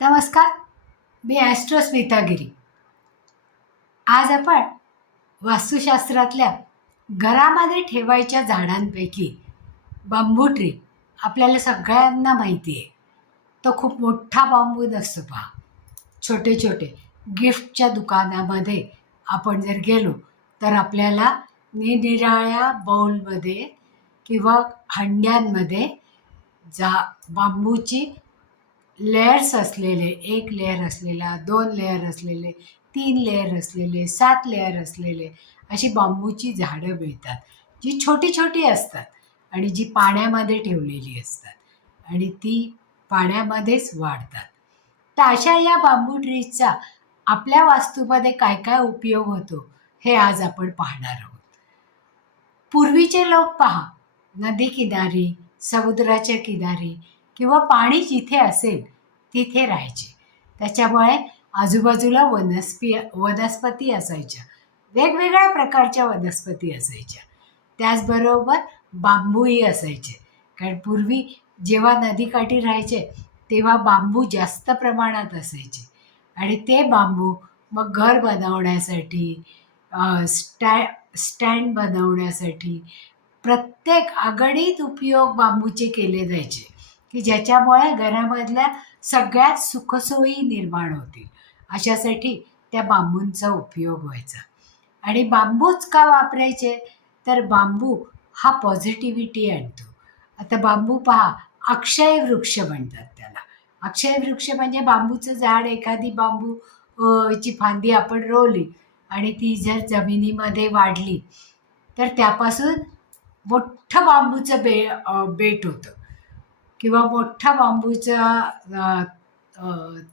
नमस्कार. मी ॲस्ट्रो स्मितागिरी. आज आपण वास्तुशास्त्रातल्या घरामध्ये ठेवायच्या झाडांपैकी बांबू ट्री आपल्याला सगळ्यांना माहिती आहे. तो खूप मोठा बांबू नसतो पहा. छोटे छोटे गिफ्टच्या दुकानामध्ये आपण जर गेलो तर आपल्याला निरनिराळ्या बाऊलमध्ये किंवा हंड्यांमध्ये जा बांबूची लेयर्स असलेले, एक लेयर असलेला, 2 लेयर असलेले, 3 लेयर असलेले, 7 लेयर असलेले अशी बांबूची झाडं मिळतात, जी छोटी-छोटी असतात आणि जी पाण्यामध्ये ठेवलेली असतात आणि ती पाण्यामध्येच वाढतात. तर अशा या बांबू ट्रीजचा आपल्या वास्तूमध्ये काय काय उपयोग होतो हे आज आपण पाहणार आहोत. पूर्वीचे लोक पहा, नदी किनारी, समुद्राच्या किनारी किंवा पाणी जिथे असेल तिथे राहायचे. त्याच्यामुळे आजूबाजूला वनस्पती असायच्या, वेगवेगळ्या प्रकारच्या वनस्पती असायच्या. त्याचबरोबर बांबूही असायचे, कारण पूर्वी जेव्हा नदीकाठी राहायचे तेव्हा बांबू जास्त प्रमाणात असायचे आणि ते बांबू मग घर बनवण्यासाठी, स्टँड बनवण्यासाठी प्रत्येक अगणित उपयोग बांबूचे केले जायचे, की ज्याच्यामुळे घरामधल्या सगळ्यात सुखसोयी निर्माण होतील अशासाठी त्या बांबूंचा उपयोग व्हायचा. आणि बांबूच का वापरायचे, तर बांबू हा पॉझिटिव्हिटी आणतो. आता बांबू पहा, अक्षय वृक्ष म्हणतात त्याला. अक्षय वृक्ष म्हणजे बांबूचं झाड, एखादी बांबू ची फांदी आपण रोवली आणि ती जर जमिनीमध्ये वाढली तर त्यापासून मोठं बांबूचं बेट होतं किंवा मोठा बांबूचा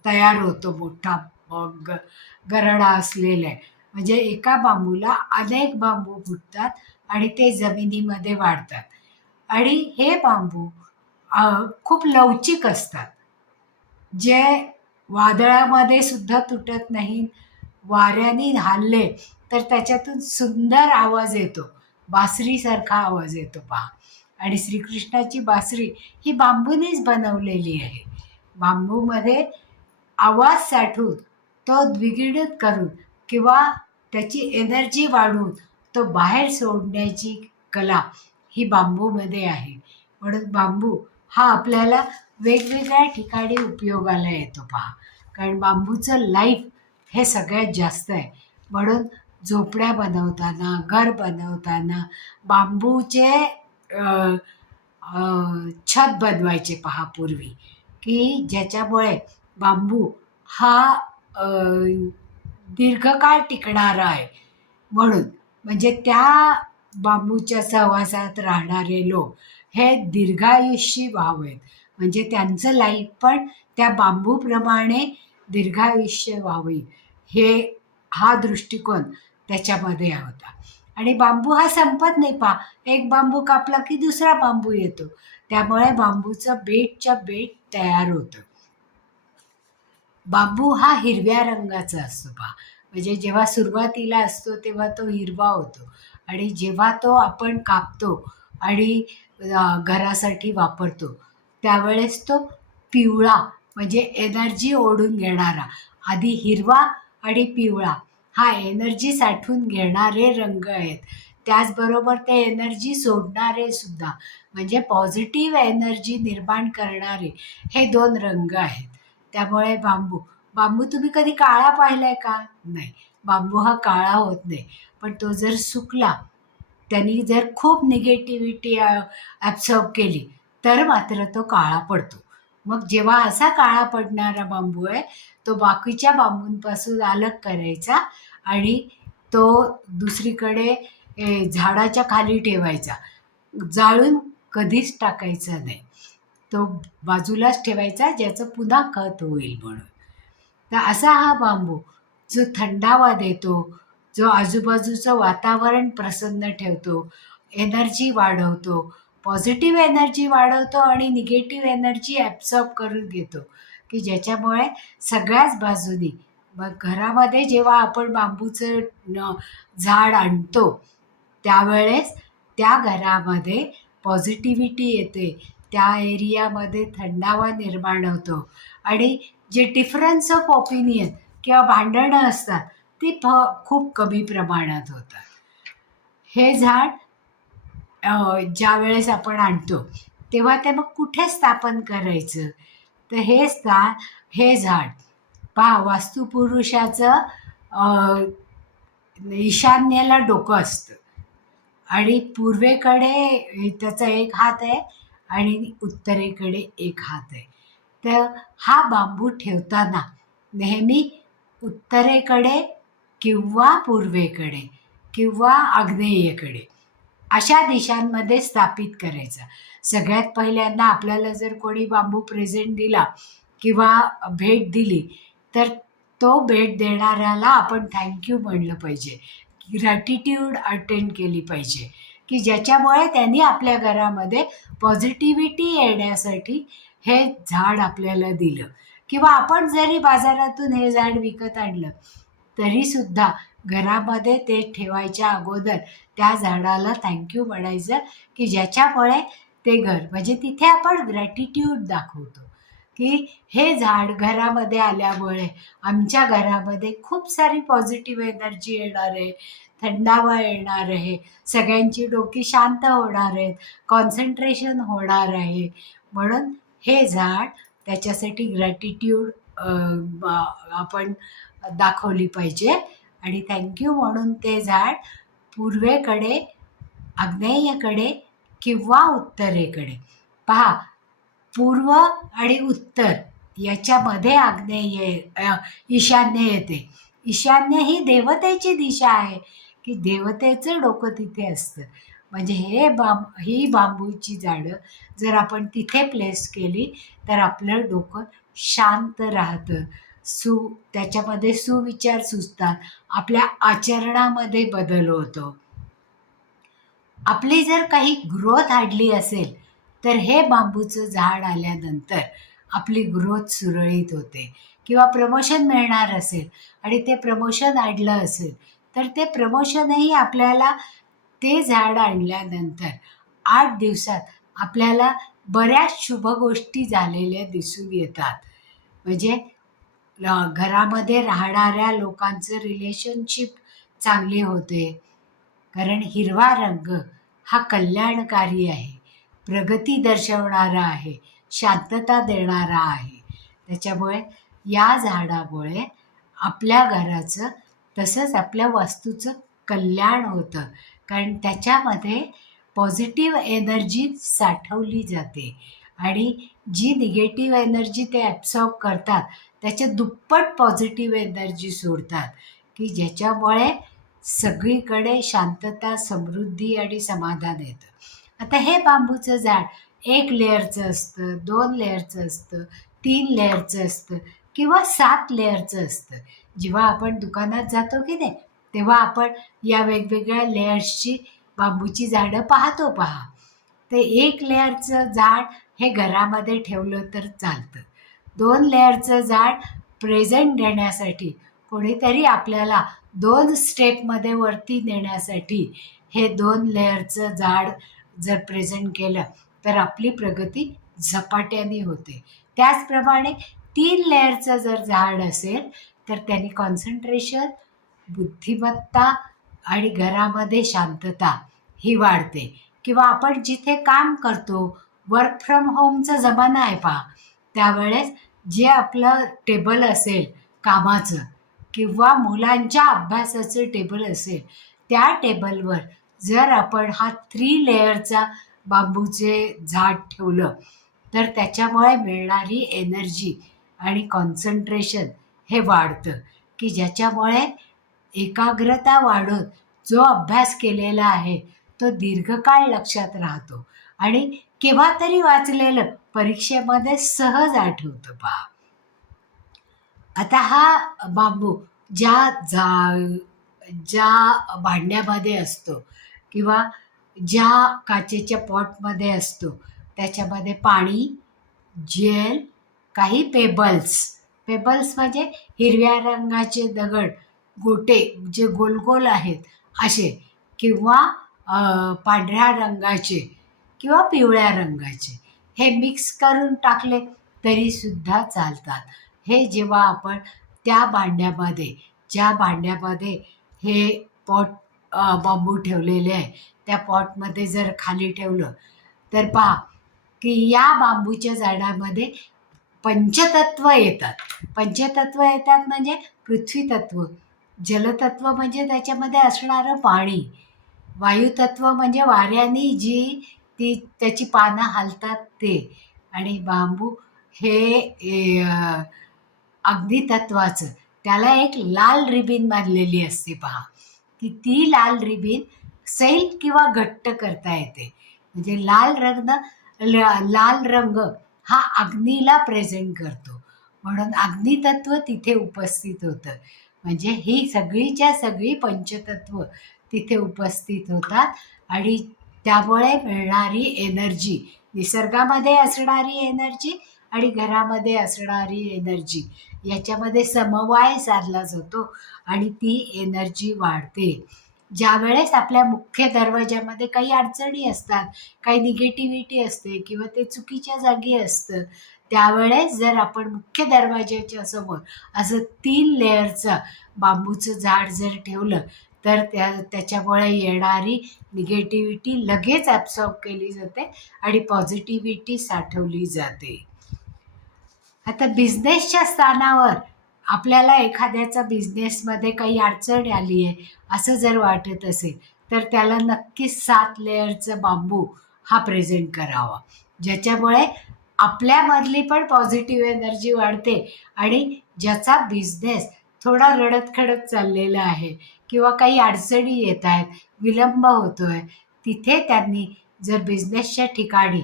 तयार होतो, मोठा गरडा असलेला आहे. म्हणजे एका बांबूला अनेक बांबू फुटतात आणि ते जमिनीमध्ये वाढतात. आणि हे बांबू खूप लवचिक असतात, जे वादळामध्ये सुद्धा तुटत नाहीत. वाऱ्याने हलले तर त्याच्यातून सुंदर आवाज येतो, बासरीसारखा आवाज येतो पहा. आणि श्रीकृष्णाची बासरी ही बांबूनेच बनवलेली आहे. बांबूमध्ये आवाज साठवून तो द्विगुणित करून किंवा त्याची एनर्जी वाढवून तो बाहेर सोडण्याची कला ही बांबूमध्ये आहे. म्हणून बांबू हा आपल्याला वेगवेगळ्या ठिकाणी उपयोगाला येतो पहा. कारण बांबूचं लाईफ हे सगळ्यात जास्त आहे. म्हणून झोपड्या बनवताना, घर बनवताना बांबूचे छत बनवायचे पहा पूर्वी, की ज्याच्यामुळे बांबू हा दीर्घकाळ टिकणारा आहे. म्हणून म्हणजे त्या बांबूच्या सहवासात राहणारे लोक हे दीर्घायुष्यी व्हावेत, म्हणजे त्यांचं लाईफ पण त्या बांबूप्रमाणे दीर्घायुष्य व्हावे, हा दृष्टिकोन त्याच्यामध्ये होता. आणि बांबू हा संपत नाही पहा. एक बांबू कापला की दुसरा बांबू येतो, त्यामुळे बांबूचं बेटच्या बेट तयार होतं. बांबू हा हिरव्या रंगाचा असतो पहा. म्हणजे जेव्हा सुरुवातीला असतो तेव्हा तो हिरवा होतो आणि जेव्हा तो आपण कापतो आणि घरासाठी वापरतो त्यावेळेस तो पिवळा, म्हणजे एनर्जी ओढून घेणारा. आधी हिरवा आणि पिवळा हा एनर्जी साठवून घेणारे रंग आहेत. त्याचबरोबर ते एनर्जी सोडणारे सुद्धा, म्हणजे पॉझिटिव्ह एनर्जी निर्माण करणारे हे 2 रंग आहेत. त्यामुळे बांबू तुम्ही कधी काळा पाहिलाय का? नाही. बांबू हा काळा होत नाही. पण तो जर सुकला, त्यांनी जर खूप निगेटिव्हिटी ॲब्सॉर्ब केली तर मात्र तो काळा पडतो. मग जेव्हा असा काळा पडणारा बांबू आहे तो बाकीच्या बांबूंपासून अलग करायचा आणि तो दुसरीकडे झाडाच्या खाली ठेवायचा. जाळून कधीच टाकायचा नाही. तो बाजूलाच ठेवायचा, ज्याचं पुन्हा खत होईल म्हणून. तर असा हा बांबू जो थंडावा देतो, जो आजूबाजूचं वातावरण प्रसन्न ठेवतो, एनर्जी वाढवतो, पॉझिटिव्ह एनर्जी वाढवतो आणि निगेटिव्ह एनर्जी ॲब्सॉर्ब करून घेतो, की ज्याच्यामुळे सगळ्याच बाजूनी मग घरामध्ये जेव्हा आपण बांबूचं झाड आणतो त्यावेळेस त्या घरामध्ये पॉझिटिव्हिटी येते, त्या एरियामध्ये थंडावा निर्माण होतो आणि जे डिफरन्स ऑफ ओपिनियन किंवा भांडणं असतात ती खूप कमी प्रमाणात होतात. हे झाड ज्या वेळेस आपण आणतो तेव्हा ते मग कुठे स्थापन करायचं, तर हे झाड पहा, वास्तुपुरुषाचं ईशान्येला डोकं असतं आणि पूर्वेकडे त्याचा एक हात आहे आणि उत्तरेकडे एक हात आहे. तर हा बांबू ठेवताना नेहमी उत्तरेकडे किंवा पूर्वेकडे किंवा आग्नेयेकडे अशा दिशांमध्ये स्थापित करायचा. सगळ्यात पहिल्यांदा आपल्याला जर कोणी बांबू प्रेझेंट दिला किंवा भेट दिली तर तो भेट देणाऱ्याला आपण थँक्यू म्हणलं पाहिजे, ग्रॅटिट्यूड अटेंड केली पाहिजे, की ज्याच्यामुळे त्यांनी आपल्या घरामध्ये पॉझिटिव्हिटी येण्यासाठी हे झाड आपल्याला दिलं. किंवा आपण जरी बाजारातून हे झाड विकत आणलं तरीसुद्धा घरामध्ये ते ठेवायच्या अगोदर त्या झाडाला थँक्यू म्हणायचं, की ज्याच्यामुळे ते घर म्हणजे तिथे आपण ग्रॅटिट्यूड दाखवतो, की हे झाड घरामध्ये आल्यामुळे आमच्या घरामध्ये खूप सारी पॉझिटिव्ह एनर्जी येणार आहे, थंडावा येणार आहे, सगळ्यांची डोकी शांत होणार आहेत, कॉन्सन्ट्रेशन होणार आहे. म्हणून हे झाड त्याच्यासाठी ग्रॅटिट्यूड आपण दाखवली पाहिजे आणि थँक्यू म्हणून ते झाड पूर्वेकडे, आग्नेयेकडे किंवा उत्तरेकडे पहा, पूर्व आणि उत्तर याच्यामध्ये ईशान्य येते. ईशान्य ही देवतेची दिशा आहे, की देवतेचं डोकं तिथे असतं. म्हणजे ही बांबूची झाडं जर आपण तिथे प्लेस केली तर आपलं डोकं शांत राहतं, त्याच्यामध्ये सुविचार सुचतात, आपल्या आचरणामध्ये बदल होतो. आपली जर काही ग्रोथ अडली असेल तर हे बांबूचं झाड आल्यानंतर आपली ग्रोथ सुरळीत होते. किंवा प्रमोशन मिळणार असेल आणि ते प्रमोशन अडलं असेल तर ते प्रमोशनही आपल्याला ते झाड आणल्यानंतर 8 दिवसात आपल्याला बऱ्याच शुभ गोष्टी झालेल्या दिसून येतात. म्हणजे घरामध्ये राहणाऱ्या लोकांचं रिलेशनशिप चांगली होते. कारण हिरवा रंग हा कल्याणकारी आहे, प्रगती दर्शवणारा आहे, शांतता देणारा आहे. त्याच्यामुळे या झाडामुळे आपल्या घराचं तसंच आपल्या वास्तूचं कल्याण होतं. कारण त्याच्यामध्ये पॉझिटिव्ह एनर्जी साठवली जाते आणि जी निगेटिव्ह एनर्जी ते ॲब्सॉर्ब करतात त्याच्या दुप्पट पॉझिटिव्ह एनर्जी सोडतात, की ज्याच्यामुळे सगळीकडे शांतता, समृद्धी आणि समाधान येतं. आता हे बांबूचं झाड 1 लेयरचं असतं, 2 लेयरचं असतं, 3 लेयरचं असतं किंवा 7 लेयरचं असतं. जेव्हा आपण दुकानात जातो की नाही तेव्हा आपण या वेगवेगळ्या लेयर्सची बांबूची झाडं पाहतो पहा. ते 1 लेयरचं झाड हे घरामध्ये ठेवलं तर चालतं. 2 लेयरचं झाड प्रेझेंट देण्यासाठी कोणीतरी आपल्याला 2 स्टेपमध्ये वरती नेण्यासाठी हे 2 लेयरचं झाड जर प्रेझेंट केलं तर आपली प्रगती झपाट्याने होते. त्याचप्रमाणे 3 लेयरचं जर झाड असेल तर त्यांनी कॉन्सन्ट्रेशन, बुद्धिमत्ता आणि घरामध्ये शांतता ही वाढते. किंवा आपण जिथे काम करतो, वर्क फ्रॉम होमचा जमाना आहे पहा, त्यावेळेस जे आपलं टेबल असेल कामाचं किंवा मुलांच्या अभ्यासाचं टेबल असेल, त्या टेबलवर जर आपण हा 3 लेयरचा बांबूचे झाड ठेवलं तर त्याच्यामुळे मिळणारी एनर्जी आणि कॉन्सन्ट्रेशन हे वाढतं, की ज्याच्यामुळे एकाग्रता वाढून जो अभ्यास केलेला आहे तो दीर्घकाळ लक्षात राहतो आणि केव्हा तरी वाचलेलं परीक्षेमध्ये सहज आठवतं पहा. आता हा बांबू ज्या भांड्यामध्ये असतो किंवा ज्या काचेच्या पॉटमध्ये असतो त्याच्यामध्ये पाणी, जेल, काही पेबल्स म्हणजे हिरव्या रंगाचे दगड, गोटे जे गोल गोल आहेत असे किंवा पांढऱ्या रंगाचे किंवा पिवळ्या रंगाचे हे मिक्स करून टाकले तरीसुद्धा चालतात. हे जेव्हा आपण त्या भांड्यामध्ये, ज्या भांड्यामध्ये हे पॉट बांबू ठेवलेले आहे, त्या पॉटमध्ये जर खाली ठेवलं तर पहा की या बांबूच्या झाडामध्ये पंचतत्व येतात. पंचतत्व येतात म्हणजे पृथ्वीतत्व, जलतत्व म्हणजे त्याच्यामध्ये असणारं पाणी, वायुतत्व म्हणजे वाऱ्याने जी त्याची पानं हालतात ते, आणि बांबू हे अग्नितत्वाचं. त्याला एक लाल रिबीन बांधलेली असते पहा, की ती लाल रिबीन सैल किंवा घट्ट करता येते. म्हणजे लाल रंग हा अग्नीला प्रेझेंट करतो, म्हणून अग्नितत्व तिथे उपस्थित होतं. म्हणजे ही सगळीच्या सगळी पंचतत्व तिथे उपस्थित होतात आणि त्यामुळे मिळणारी एनर्जी, निसर्गामध्ये असणारी एनर्जी आणि घरामध्ये असणारी एनर्जी याच्यामध्ये समवाय साधला जातो आणि ती एनर्जी वाढते. ज्यावेळेस आपल्या मुख्य दरवाज्यामध्ये काही अडचणी असतात, काही निगेटिव्हिटी असते किंवा ते चुकीच्या जागी असतं, त्यावेळेस जर आपण मुख्य दरवाज्याच्या समोर असं 3 लेयरचं बांबूचं झाड जर ठेवलं तर त्याच्यामुळे येणारी निगेटिव्हिटी लगेच ॲब्सॉर्ब केली जाते आणि पॉझिटिव्हिटी साठवली जाते. आता बिझनेसच्या स्थानावर आपल्याला एखाद्याचा बिझनेसमध्ये काही अडचण आली आहे असं जर वाटत असेल तर त्याला नक्कीच 7 लेयरचा बांबू हा प्रेझेंट करावा, ज्याच्यामुळे आपल्यामधली पण पॉझिटिव्ह एनर्जी वाढते आणि ज्याचा बिझनेस थोडा रडत-खडत चाललेला आहे किंवा काही अडचणी येत आहेत, विलंब होतो आहे, तिथे त्यांनी जर बिझनेसच्या ठिकाणी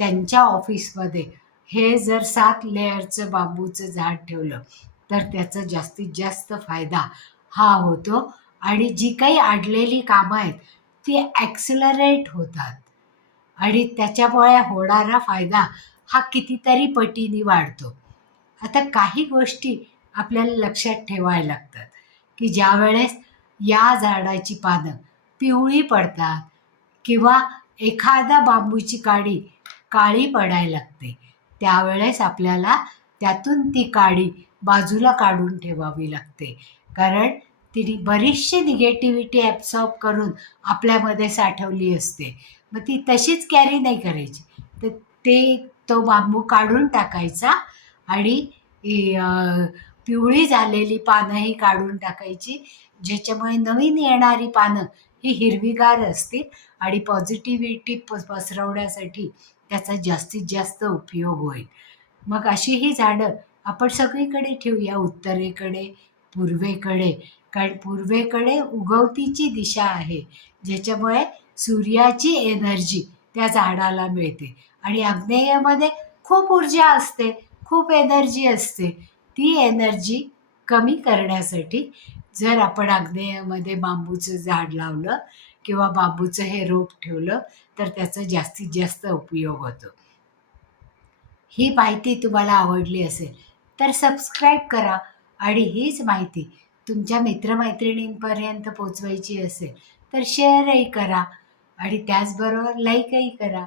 त्यांच्या ऑफिसमध्ये हे जर 7 लेयरचं बांबूचं झाड ठेवलं तर त्याचा जास्तीत जास्त फायदा हा होतो आणि जी काही अडलेली कामं आहेत ती ॲक्सिलरेट होतात आणि त्याच्यामुळे होणारा फायदा हा कितीतरी पटीने वाढतो. आता काही गोष्टी आपल्याला लक्षात ठेवायला लागतात, की ज्यावेळेस या झाडाची पानं पिवळी पडतात किंवा एखादा बांबूची काडी काळी पडायला लागते, त्यावेळेस आपल्याला त्यातून ती काडी बाजूला काढून ठेवावी लागते. कारण तिने बरीचशी निगेटिव्हिटी ॲब्सॉर्ब करून आपल्यामध्ये साठवली असते. मग ती तशीच कॅरी नाही करायची, तर तो बांबू काढून टाकायचा आणि पिवळी झालेली पानंही काढून टाकायची, ज्याच्यामुळे नवीन येणारी पानं ही हिरवीगार असतील आणि पॉझिटिव्हिटी पसरवण्यासाठी त्याचा जास्तीत जास्त उपयोग होईल. मग अशी ही झाडं आपण सगळीकडे ठेवूया, उत्तरेकडे, पूर्वेकडे. कारण पूर्वेकडे उगवतीची दिशा आहे, ज्याच्यामुळे सूर्याची एनर्जी त्या झाडाला मिळते आणि आग्नेयमध्ये खूप ऊर्जा असते, खूप एनर्जी असते. ती एनर्जी कमी करण्यासाठी जर आपण आग्नेयमध्ये बांबूचं झाड लावलं किंवा बांबूचं हे रोप ठेवलं तर त्याचा जास्तीत जास्त उपयोग होतो. ही माहिती तुम्हाला आवडली असेल तर सबस्क्राईब करा आणि हीच माहिती तुमच्या मित्रमैत्रिणींपर्यंत पोचवायची असेल तर शेअरही करा आणि त्याचबरोबर लाईकही करा.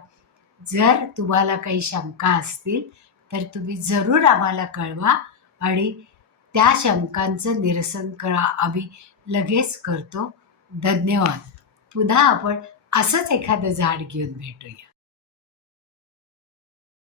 जर तुम्हाला काही शंका असतील तर तुम्ही जरूर आम्हाला कळवा आणि त्या शंकांचं निरसन करा, आम्ही लगेच करतो. धन्यवाद. पुन्हा आपण असंच एखादं झाड घेऊन भेटूया.